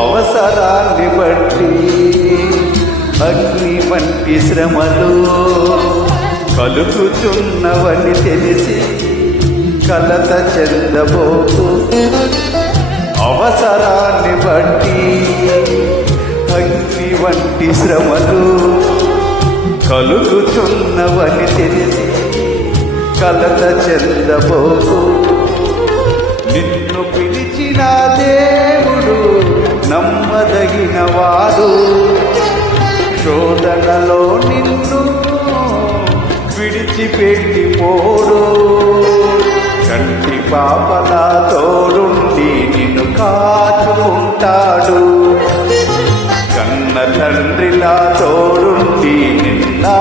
అవసరాన్ని బట్టి అగ్ని వంటి శ్రమలు కలుగుతున్నవని తెలిసి కలత చెందబోకు. అవసరాన్ని బట్టి అగ్ని వంటి శ్రమలు కలుగుతున్నవని తెలిసి కలత చెందబోకు. నిన్ను వాడు శోధనలో నిన్ను విడిచిపెట్టి పోడు కంటి పాపల తోడుండి నిన్ను కాచుకుంటాడు. కన్న తండ్రిలా తోడుండి నిన్నా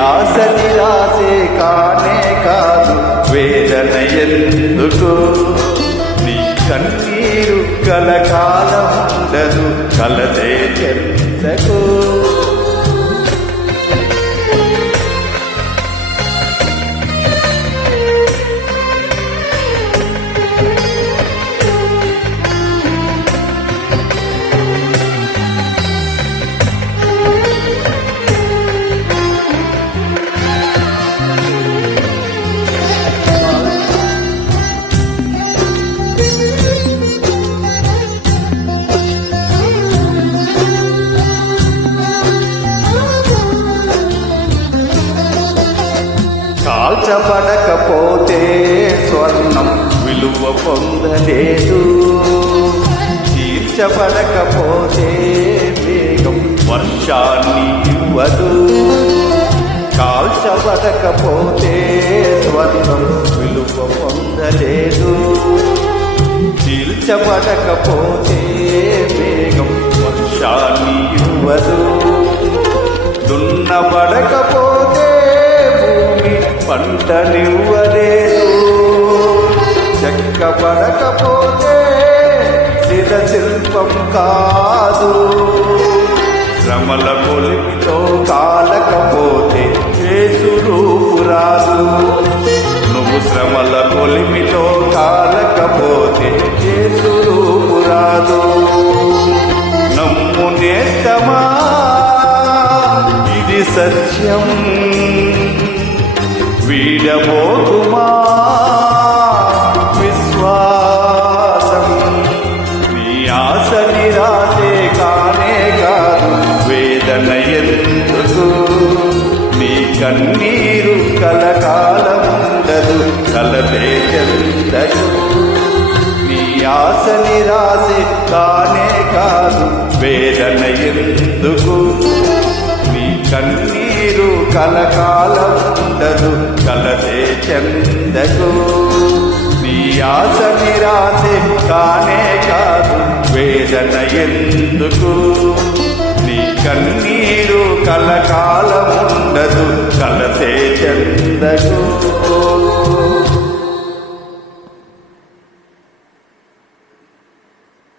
నీ ఆశ నిరాశే కానే కాదు వేదన ఎందుకు? నీ కన్నీరు కలకాలముండదు కలదే చెందకు కాల్చబడకపోతే స్వర్ణం విలువ పొందలేదు. తీర్చబడకపోతే వేగం వర్షాన్ని ఇవ్వదు. కాల్చబడకపోతే స్వర్ణం విలువ పొందలేదు. చీల్చబడకపోతే వేగం వర్షాన్ని ఇవ్వదు. దున్నబడకపోతే పంటనివ్వలేదు చెక్కబడకపోతే శిల శిల్పం కాదు. శ్రమల కొలిమితో వీడబోకుమా విశ్వాసం నీ ఆశ నిరాశే కానే కాదు. వేదన ఎందుకు? నీ కన్నీరు కలకాలముండదు. కలతే చెందదు. నీ ఆశ నిరాశే కానే కాదు. వేదన ఎందుకు? కన్నీరు కలదే ఉండదు చెందకు. నీ ఆశ నిరాశే కానే కాదు వేదన ఎందుకు? నీ కన్నీరు కలకాలం